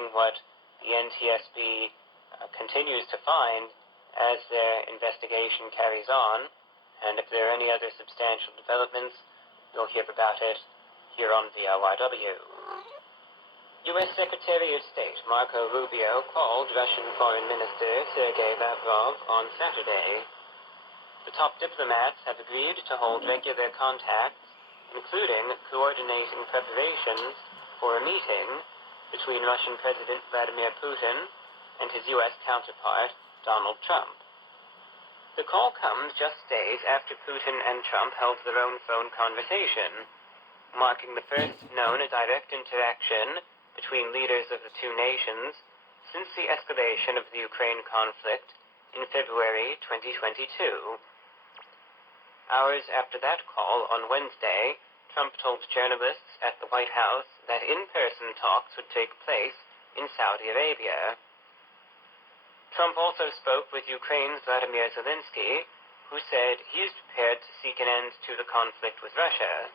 seeing what the NTSB continues to find as their investigation carries on, and if there are any other substantial developments, you'll hear about it here on VORW. U.S. Secretary of State Marco Rubio called Russian Foreign Minister Sergei Lavrov on Saturday. The top diplomats have agreed to hold regular contacts, including coordinating preparations for a meeting between Russian President Vladimir Putin and his U.S. counterpart, Donald Trump. The call comes just days after Putin and Trump held their own phone conversation, marking the first known direct interaction between leaders of the two nations since the escalation of the Ukraine conflict in February 2022. Hours after that call on Wednesday, Trump told journalists at the White House that in-person talks would take place in Saudi Arabia. Trump also spoke with Ukraine's Vladimir Zelensky, who said he is prepared to seek an end to the conflict with Russia.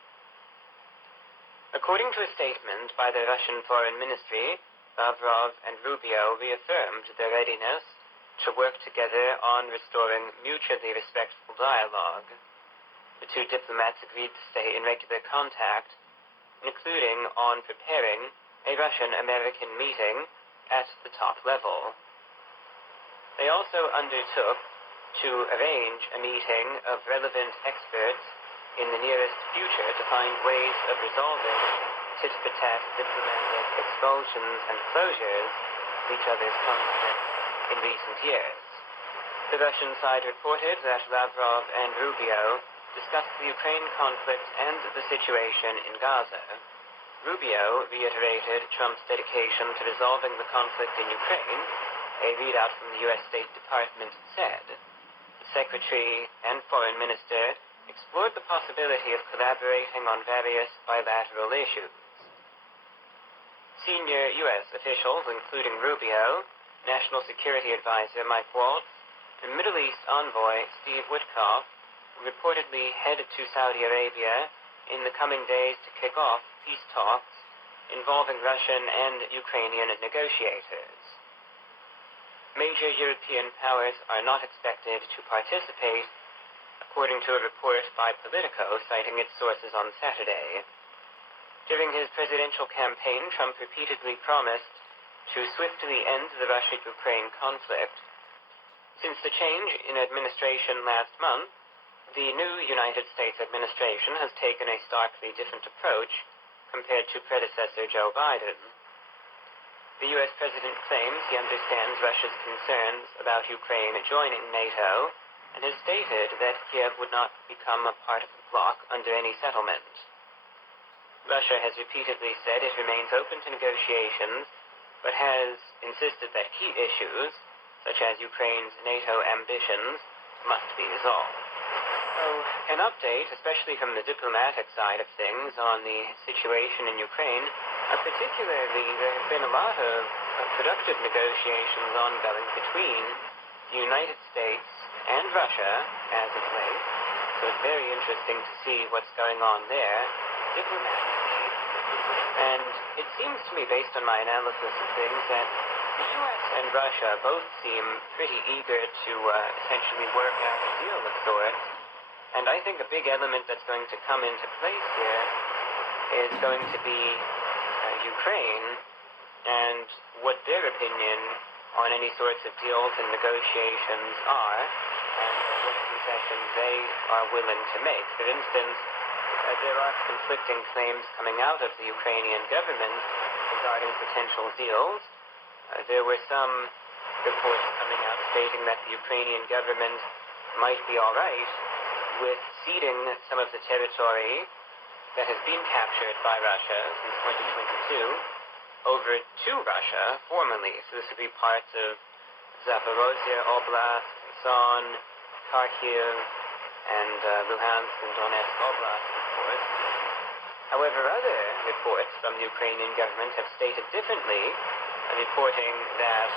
According to a statement by the Russian Foreign Ministry, Lavrov and Rubio reaffirmed their readiness to work together on restoring mutually respectful dialogue. The two diplomats agreed to stay in regular contact, including on preparing a Russian-American meeting at the top level. They also undertook to arrange a meeting of relevant experts in the nearest future to find ways of resolving tit-for-tat diplomatic expulsions and closures of each other's conflicts in recent years. The Russian side reported that Lavrov and Rubio discussed the Ukraine conflict and the situation in Gaza. Rubio reiterated Trump's dedication to resolving the conflict in Ukraine. A readout from the U.S. State Department said the Secretary and Foreign Minister explored the possibility of collaborating on various bilateral issues. Senior U.S. officials, including Rubio, National Security Advisor Mike Waltz, and Middle East envoy Steve Witkoff, reportedly headed to Saudi Arabia in the coming days to kick off peace talks involving Russian and Ukrainian negotiators. Major European powers are not expected to participate, according to a report by Politico citing its sources on Saturday. During his presidential campaign, Trump repeatedly promised to swiftly end the Russia-Ukraine conflict. Since the change in administration last month, the new United States administration has taken a starkly different approach compared to predecessor Joe Biden. The U.S. president claims he understands Russia's concerns about Ukraine joining NATO and has stated that Kiev would not become a part of the bloc under any settlement. Russia has repeatedly said it remains open to negotiations, but has insisted that key issues, such as Ukraine's NATO ambitions, must be resolved. So, an update, especially from the diplomatic side of things, on the situation in Ukraine. Particularly, there have been a lot of productive negotiations ongoing between the United States and Russia as of late. So it's very interesting to see what's going on there diplomatically. And it seems to me, based on my analysis of things, that the U.S. and Russia both seem pretty eager to essentially work out a deal of sorts. And I think a big element that's going to come into place here is going to be Ukraine and what their opinion on any sorts of deals and negotiations are, and what concessions they are willing to make. For instance, there are conflicting claims coming out of the Ukrainian government regarding potential deals. There were some reports coming out stating that the Ukrainian government might be all right with ceding some of the territory that has been captured by Russia since 2022 over to Russia formally. So this would be parts of Zaporozhye Oblast, Kherson, Kharkiv, and Luhansk and Donetsk Oblast, of course. However, other reports from the Ukrainian government have stated differently, reporting that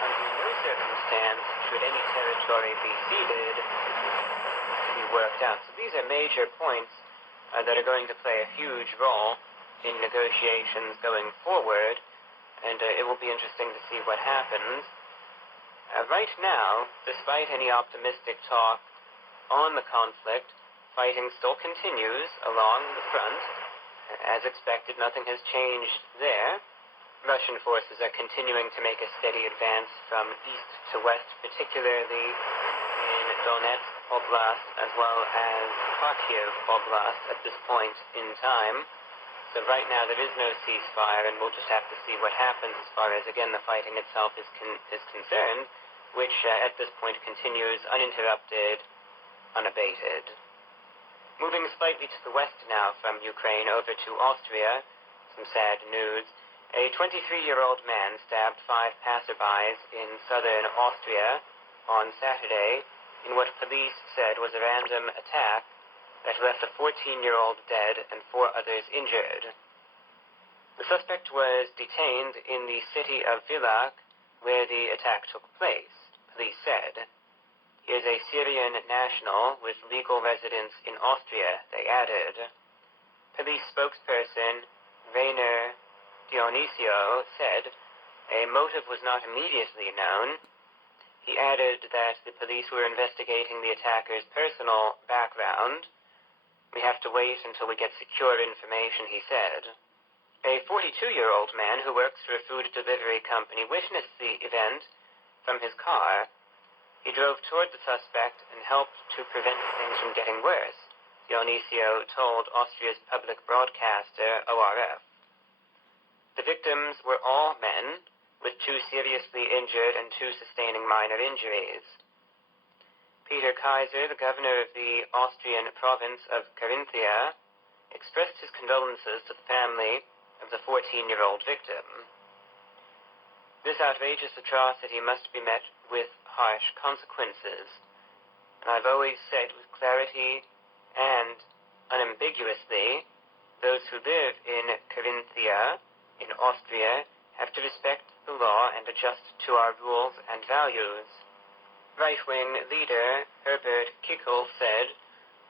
under no circumstance should any territory be ceded to be worked out. So these are major points that are going to play a huge role in negotiations going forward. and it will be interesting to see what happens. Right now, despite any optimistic talk on the conflict, fighting still continues along the front. As expected, nothing has changed there. Russian forces are continuing to make a steady advance from east to west, particularly in Donetsk Oblast as well as Kharkiv Oblast at this point in time. So right now there is no ceasefire, and we'll just have to see what happens as far as, again, the fighting itself is concerned, which at this point continues uninterrupted, unabated. Moving slightly to the west now from Ukraine over to Austria, some sad news. A 23-year-old man stabbed 5 passerbys in southern Austria on Saturday in what police said was a random attack that left a 14-year-old dead and 4 others injured. The suspect was detained in the city of Villach, where the attack took place, police said. He is a Syrian national with legal residence in Austria, they added. Police spokesperson Rainer Dionisio said a motive was not immediately known. He added that the police were investigating the attacker's personal background. We have to wait until we get secure information, he said. A 42-year-old man who works for a food delivery company witnessed the event from his car. He drove toward the suspect and helped to prevent things from getting worse, Dionisio told Austria's public broadcaster, ORF. The victims were all men, with 2 seriously injured and 2 sustaining minor injuries. Peter Kaiser, the governor of the Austrian province of Carinthia, expressed his condolences to the family of the 14-year-old victim. This outrageous atrocity must be met with harsh consequences, and I've always said with clarity and unambiguously, those who live in Carinthia, in Austria, have to respect the law and adjust to our rules and values. Right-wing leader Herbert Kickl said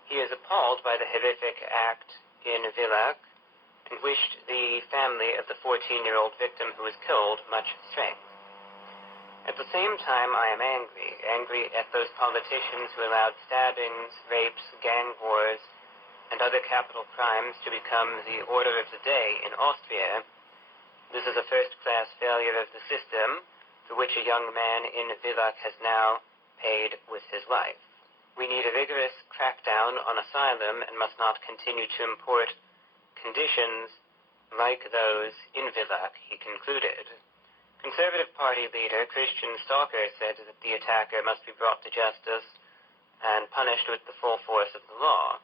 he is appalled by the horrific act in Villach and wished the family of the 14-year-old victim who was killed much strength. At the same time, I am angry at those politicians who allowed stabbings, rapes, gang wars, and other capital crimes to become the order of the day in Austria. This is a first-class failure of the system, for which a young man in Villach has now paid with his life. We need a vigorous crackdown on asylum and must not continue to import conditions like those in Villach, he concluded. Conservative Party leader Christian Stalker said that the attacker must be brought to justice and punished with the full force of the law.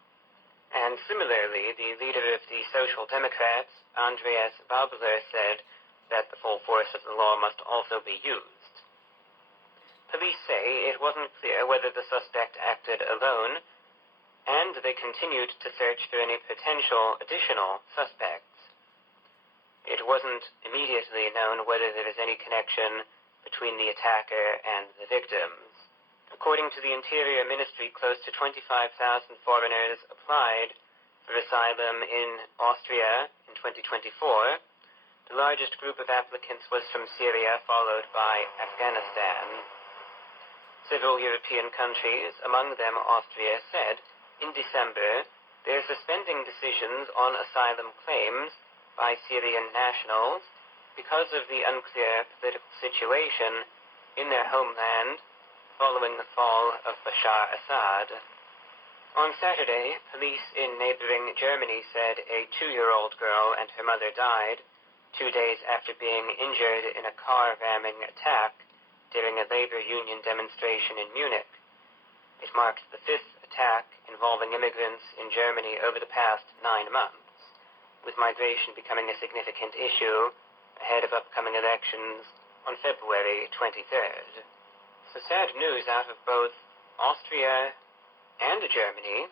And similarly, the leader of the Social Democrats, Andreas Babler, said that the full force of the law must also be used. Police say it wasn't clear whether the suspect acted alone, and they continued to search for any potential additional suspects. It wasn't immediately known whether there was any connection between the attacker and the victims. According to the Interior Ministry, close to 25,000 foreigners applied for asylum in Austria in 2024. The largest group of applicants was from Syria, followed by Afghanistan. Several European countries, among them Austria, said in December they're suspending decisions on asylum claims by Syrian nationals because of the unclear political situation in their homeland following the fall of Bashar Assad. On Saturday, police in neighboring Germany said a 2-year-old girl and her mother died 2 days after being injured in a car ramming attack during a labor union demonstration in Munich. It marked the 5th attack involving immigrants in Germany over the past 9 months, with migration becoming a significant issue ahead of upcoming elections on February 23rd. So sad news out of both Austria and Germany,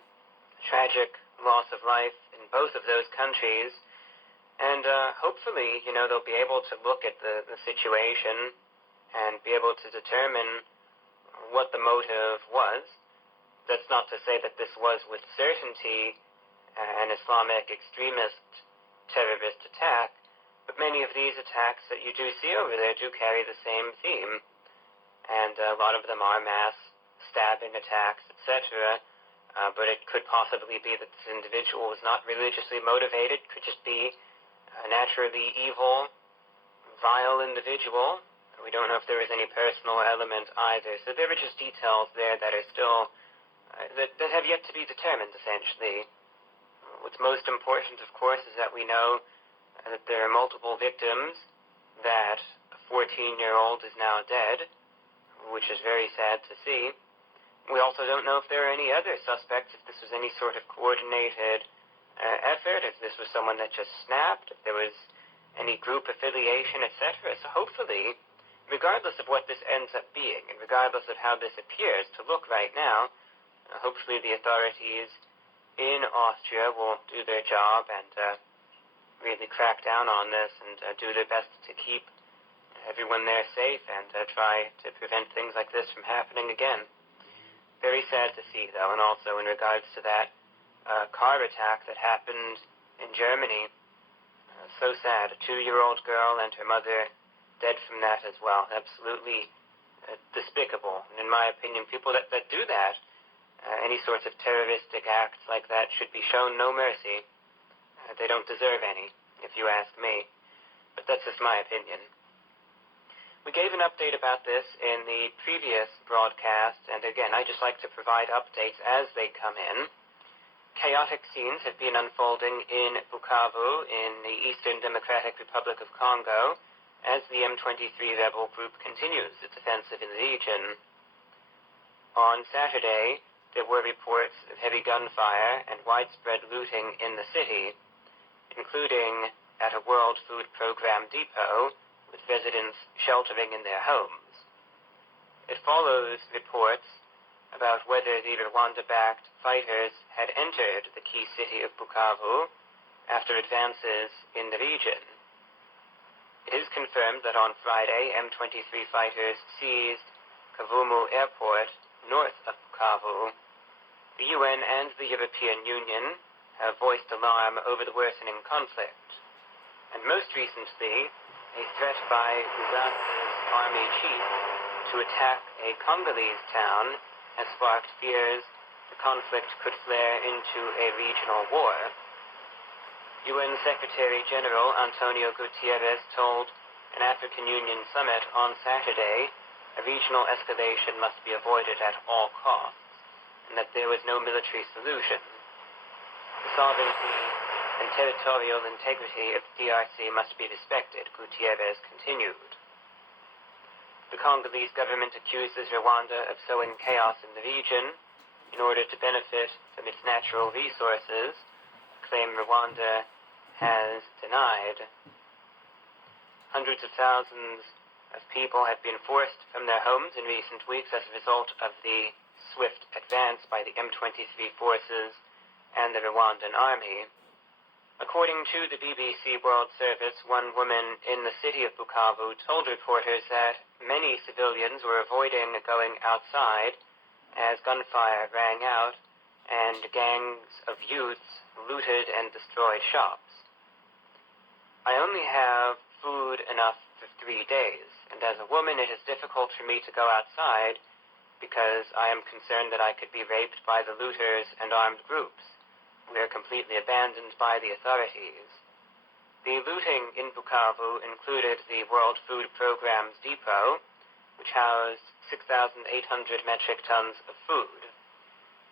tragic loss of life in both of those countries, and hopefully, they'll be able to look at the situation and be able to determine what the motive was. That's not to say that this was with certainty an Islamic extremist terrorist attack, But many of these attacks that you do see over there do carry the same theme, and a lot of them are mass stabbing attacks, etc. But it could possibly be that this individual was not religiously motivated, could just be a naturally evil, vile individual. We don't know if there was any personal element either. So there are just details there that are still, that have yet to be determined, essentially. What's most important, of course, is that we know that there are multiple victims, that a 14-year-old is now dead, which is very sad to see. We also don't know if there are any other suspects, if this was any sort of coordinated effort, if this was someone that just snapped, if there was any group affiliation, etc. So hopefully, regardless of what this ends up being, and regardless of how this appears to look right now, hopefully the authorities in Austria will do their job and really crack down on this and do their best to keep everyone there safe and try to prevent things like this from happening again. Very sad to see, though, and also in regards to that car attack that happened in Germany, so sad. A 2-year-old girl and her mother dead from that as well. Absolutely despicable. And in my opinion, people that do that, any sorts of terroristic acts like that, should be shown no mercy. They don't deserve any, if you ask me. But that's just my opinion. We gave an update about this in the previous broadcast, and again, I just like to provide updates as they come in. Chaotic scenes have been unfolding in Bukavu, in the Eastern Democratic Republic of Congo, as the M23 rebel group continues its offensive in the region. On Saturday, there were reports of heavy gunfire and widespread looting in the city, including at a World Food Program depot, with residents sheltering in their homes. It follows reports about whether the Rwanda-backed fighters had entered the key city of Bukavu after advances in the region. It is confirmed that on Friday, M23 fighters seized Kavumu Airport north of Bukavu. The UN and the European Union have voiced alarm over the worsening conflict. And most recently, a threat by Uganda's army chief to attack a Congolese town has sparked fears the conflict could flare into a regional war. UN Secretary General Antonio Guterres told an African Union summit on Saturday a regional escalation must be avoided at all costs, and that there was no military solution. The sovereignty and territorial integrity of DRC must be respected, Gutierrez continued. The Congolese government accuses Rwanda of sowing chaos in the region in order to benefit from its natural resources, a claim Rwanda has denied. Hundreds of thousands of people have been forced from their homes in recent weeks as a result of the swift advance by the M23 forces and the Rwandan army. According to the BBC World Service, one woman in the city of Bukavu told reporters that many civilians were avoiding going outside as gunfire rang out and gangs of youths looted and destroyed shops. I only have food enough for 3 days, and as a woman it is difficult for me to go outside because I am concerned that I could be raped by the looters and armed groups. We are completely abandoned by the authorities. The looting in Bukavu included the World Food Program's depot, which housed 6,800 metric tons of food.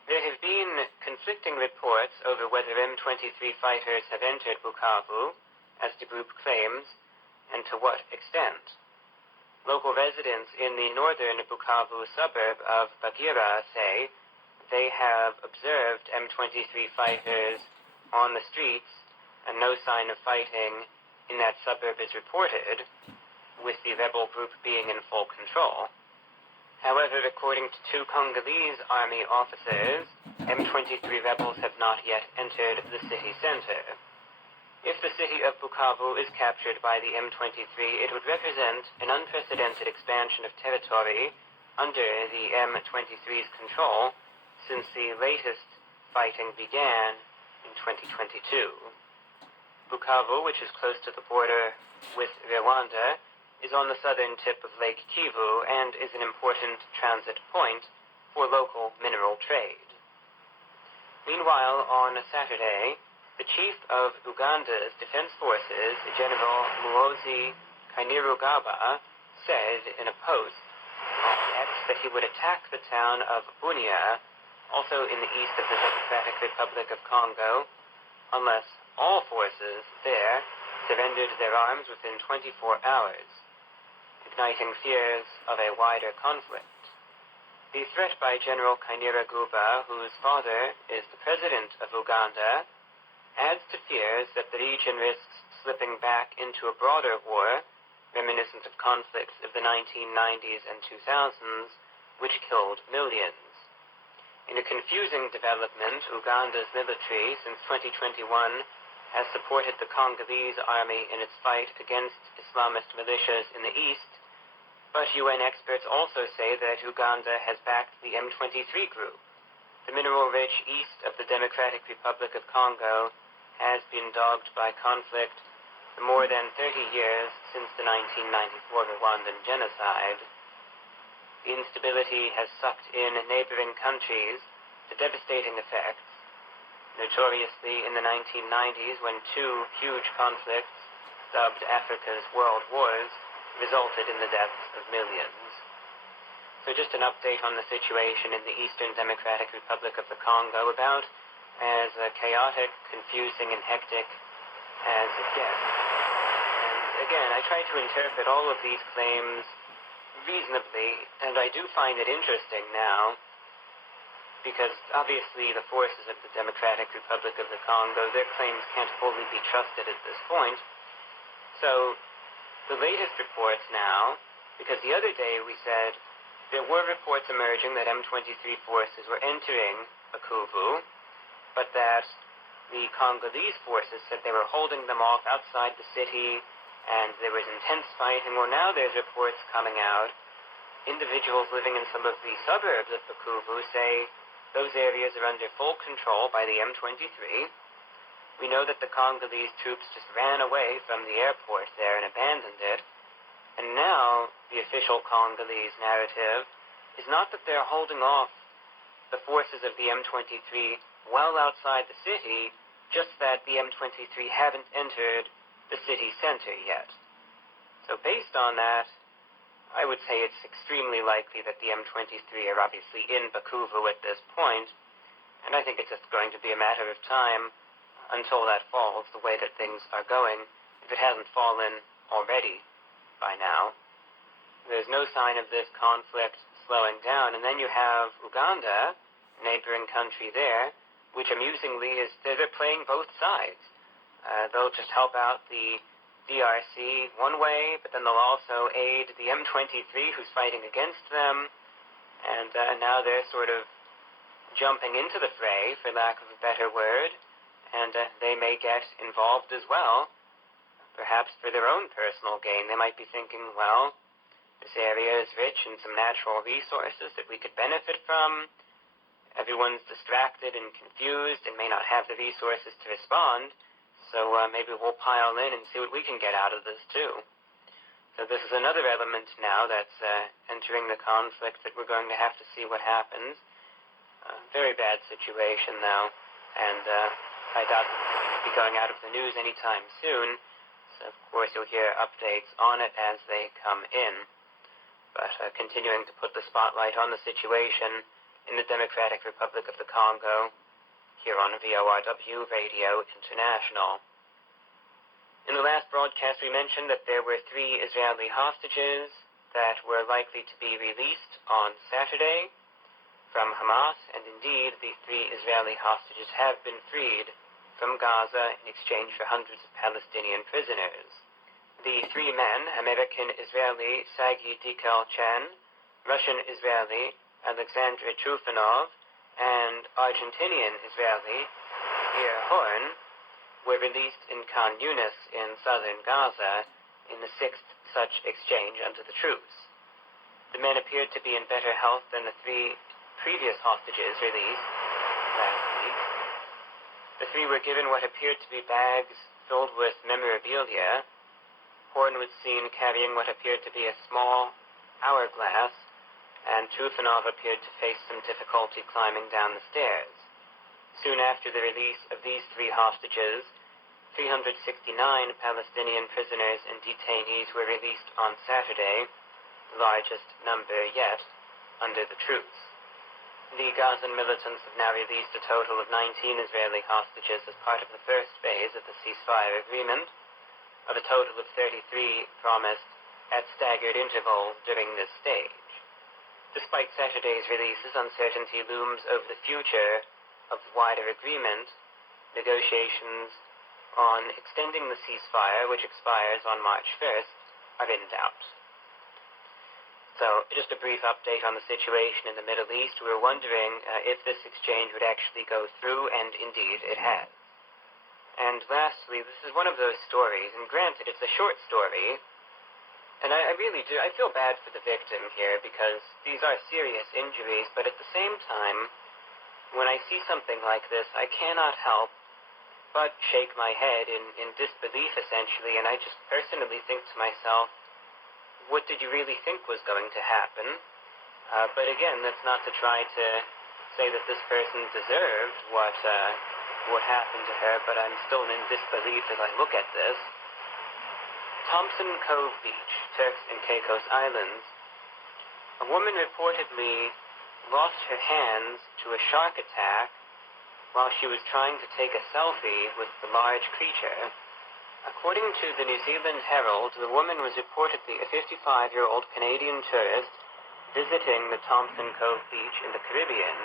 There have been conflicting reports over whether M23 fighters have entered Bukavu, as the group claims, and to what extent. Local residents in the northern Bukavu suburb of Bagira say they have observed M23 fighters on the streets, and no sign of fighting in that suburb is reported, with the rebel group being in full control. However, according to 2 Congolese army officers, M23 rebels have not yet entered the city center. If the city of Bukavu is captured by the M23, it would represent an unprecedented expansion of territory under the M23's control since the latest fighting began in 2022. Bukavu, which is close to the border with Rwanda, is on the southern tip of Lake Kivu and is an important transit point for local mineral trade. Meanwhile, on Saturday, the chief of Uganda's defense forces, General Muhoozi Kainerugaba, said in a post on X that he would attack the town of Bunia, also in the east of the Democratic Republic of Congo, unless all forces there surrendered their arms within 24 hours, igniting fears of a wider conflict. The threat by General Kainerugaba, whose father is the president of Uganda, adds to fears that the region risks slipping back into a broader war, reminiscent of conflicts of the 1990s and 2000s, which killed millions. In a confusing development, Uganda's military, since 2021, has supported the Congolese army in its fight against Islamist militias in the east, but UN experts also say that Uganda has backed the M23 group. The mineral-rich east of the Democratic Republic of Congo has been dogged by conflict for more than 30 years since the 1994 Rwandan genocide. The instability has sucked in neighboring countries to devastating effects. Notoriously, in the 1990s, when two huge conflicts, dubbed Africa's World Wars, resulted in the deaths of millions. So just an update on the situation in the Eastern Democratic Republic of the Congo, about as chaotic, confusing, and hectic as it gets. And again, I try to interpret all of these claims reasonably, and I do find it interesting now, because obviously the forces of the Democratic Republic of the Congo, their claims can't fully be trusted at this point. So the latest reports now, because the other day we said there were reports emerging that M23 forces were entering Bukavu, but that the Congolese forces said they were holding them off outside the city, and there was intense fighting. Well, now there's reports coming out. Individuals living in some of the suburbs of Bukavu say those areas are under full control by the M23. We know that the Congolese troops just ran away from the airport there and abandoned it. And now the official Congolese narrative is not that they're holding off the forces of the M23 well outside the city, just that the M23 haven't entered the city center yet. So based on that, I would say it's extremely likely that the M23 are obviously in Bukavu at this point, and I think it's just going to be a matter of time until that falls, the way that things are going, if it hasn't fallen already by now. There's no sign of this conflict slowing down, and then you have Uganda, neighboring country there, which amusingly is they're playing both sides. They'll just help out the DRC one way, but then they'll also aid the M23 who's fighting against them, and now they're sort of jumping into the fray, for lack of a better word, and they may get involved as well, perhaps for their own personal gain. They might be thinking, well, this area is rich in some natural resources that we could benefit from. Everyone's distracted and confused and may not have the resources to respond, so maybe we'll pile in and see what we can get out of this too. So this is another element now that's entering the conflict that we're going to have to see what happens. Very bad situation though, and I doubt it's going to be going out of the news anytime soon, so of course you'll hear updates on it as they come in. But continuing to put the spotlight on the situation in the Democratic Republic of the Congo, here on VORW Radio International. In the last broadcast we mentioned that there were 3 Israeli hostages that were likely to be released on Saturday from Hamas, and indeed the 3 Israeli hostages have been freed from Gaza in exchange for hundreds of Palestinian prisoners. The 3 men, American-Israeli Sagi Dikel-Chen, Russian-Israeli Alexandra Trufanov, and Argentinian-Israeli Yair Horn, were released in Khan Yunis in southern Gaza in the 6th such exchange under the truce. The men appeared to be in better health than the 3 previous hostages released last week. The three were given what appeared to be bags filled with memorabilia. Horn was seen carrying what appeared to be a small hourglass, and Trufanov appeared to face some difficulty climbing down the stairs. Soon after the release of these three hostages, 369 Palestinian prisoners and detainees were released on Saturday, the largest number yet, under the truce. The Gazan militants have now released a total of 19 Israeli hostages as part of the first phase of the ceasefire agreement, of a total of 33 promised at staggered intervals during this stage. Despite Saturday's releases, uncertainty looms over the future of the wider agreement. Negotiations on extending the ceasefire, which expires on March 1st, are in doubt. So, just a brief update on the situation in the Middle East. We were wondering if this exchange would actually go through, and indeed it has. And lastly, this is one of those stories, and granted, it's a short story, and I really do, I feel bad for the victim here, because these are serious injuries, but at the same time, when I see something like this, I cannot help but shake my head in disbelief, essentially, and I just personally think to myself, what did you really think was going to happen? But again, that's not to try to say that this person deserved what happened to her, but I'm still in disbelief as I look at this. Thompson Cove Beach, Turks and Caicos Islands. A woman reportedly lost her hands to a shark attack while she was trying to take a selfie with the large creature. According to the New Zealand Herald, the woman was reportedly a 55-year-old Canadian tourist visiting the Thompson Cove Beach in the Caribbean.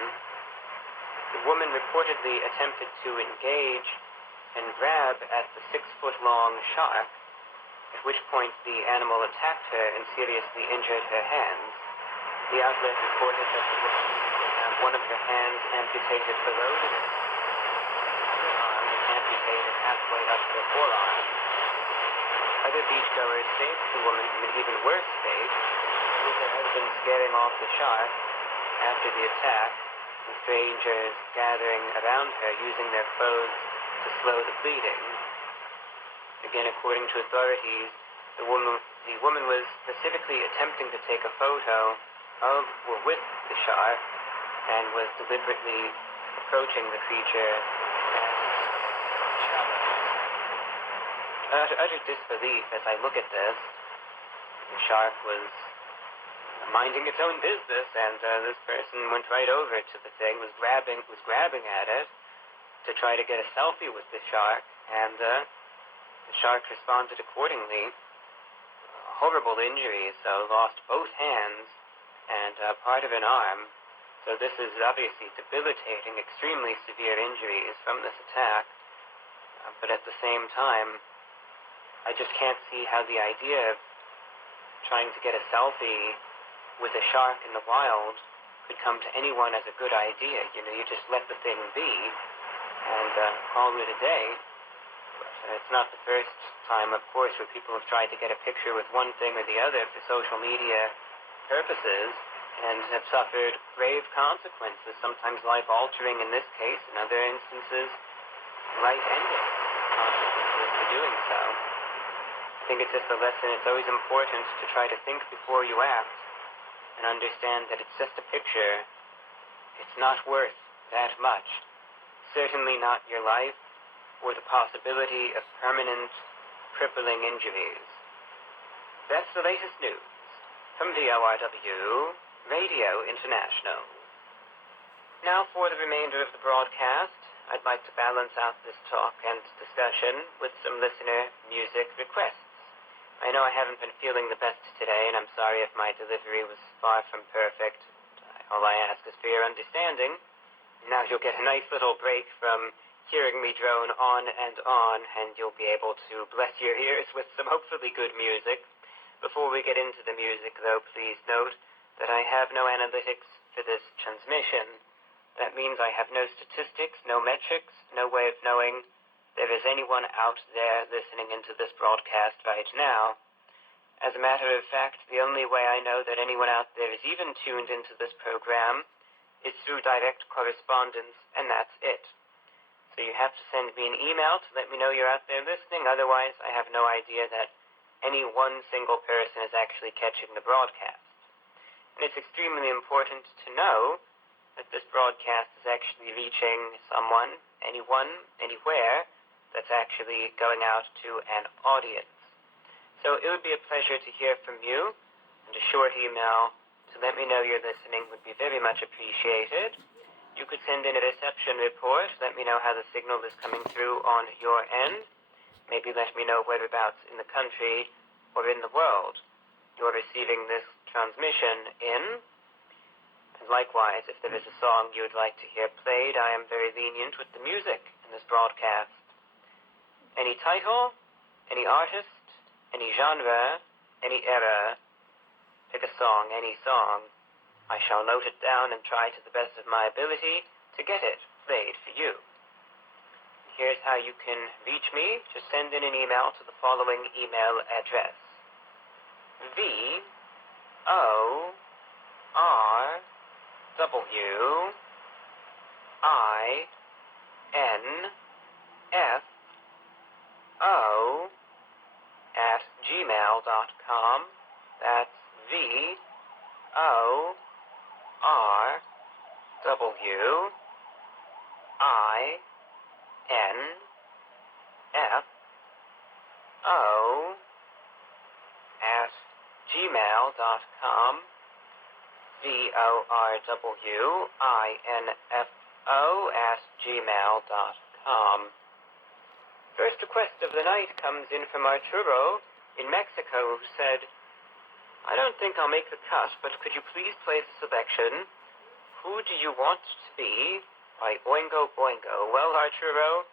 The woman reportedly attempted to engage and grab at the 6-foot-long shark, at which point the animal attacked her and seriously injured her hands. The outlet reported that the woman had one of her hands amputated below the wrist. The other arm was amputated halfway up the forearm. Other beachgoers saved the woman from an even worse fate, with her husband scaring off the shark after the attack, and strangers gathering around her using their clothes to slow the bleeding. Again, according to authorities, the woman was specifically attempting to take a photo of or with the shark and was deliberately approaching the creature and utter disbelief as I look at this. The shark was minding its own business, and this person went right over to the thing, was grabbing at it to try to get a selfie with the shark, and the shark responded accordingly. Horrible injuries, though, lost both hands and part of an arm. So this is obviously debilitating, extremely severe injuries from this attack. But at the same time, I just can't see how the idea of trying to get a selfie with a shark in the wild could come to anyone as a good idea. You know, you just let the thing be and call it a day. But it's not the first time, of course, where people have tried to get a picture with one thing or the other for social media purposes and have suffered grave consequences, sometimes life-altering in this case, in other instances, life-ending consequences for doing so. I think it's just a lesson. It's always important to try to think before you act and understand that it's just a picture. It's not worth that much. Certainly not your life or the possibility of permanent, crippling injuries. That's the latest news from VORW Radio International. Now for the remainder of the broadcast, I'd like to balance out this talk and discussion with some listener music requests. I know I haven't been feeling the best today, and I'm sorry if my delivery was far from perfect. All I ask is for your understanding. Now you'll get a nice little break from hearing me drone on, and you'll be able to bless your ears with some hopefully good music. Before we get into the music, though, please note that I have no analytics for this transmission. That means I have no statistics, no metrics, no way of knowing there is anyone out there listening into this broadcast right now. As a matter of fact, the only way I know that anyone out there is even tuned into this program is through direct correspondence, and that's it. So you have to send me an email to let me know you're out there listening. Otherwise, I have no idea that any one single person is actually catching the broadcast. And it's extremely important to know that this broadcast is actually reaching someone, anyone, anywhere, that's actually going out to an audience. So it would be a pleasure to hear from you, and a short email to let me know you're listening would be very much appreciated. You could send in a reception report, let me know how the signal is coming through on your end. Maybe let me know whereabouts in the country or in the world you're receiving this transmission in. And likewise, if there is a song you would like to hear played, I am very lenient with the music in this broadcast. Any title, any artist, any genre, any era, pick a song, any song. I shall note it down and try to the best of my ability to get it played for you. Here's how you can reach me. Just send in an email to the following email address. VORWINFO@gmail.com. That's VORWINFO@gmail.com. VORWINFO@gmail.com. First request of the night comes in from Arturo in Mexico, who said, I don't think I'll make the cut, but could you please play the selection, Who Do You Want to Be by Oingo Boingo? Well, Arturo,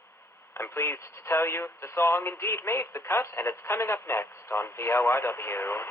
I'm pleased to tell you the song indeed made the cut, and it's coming up next on VORW.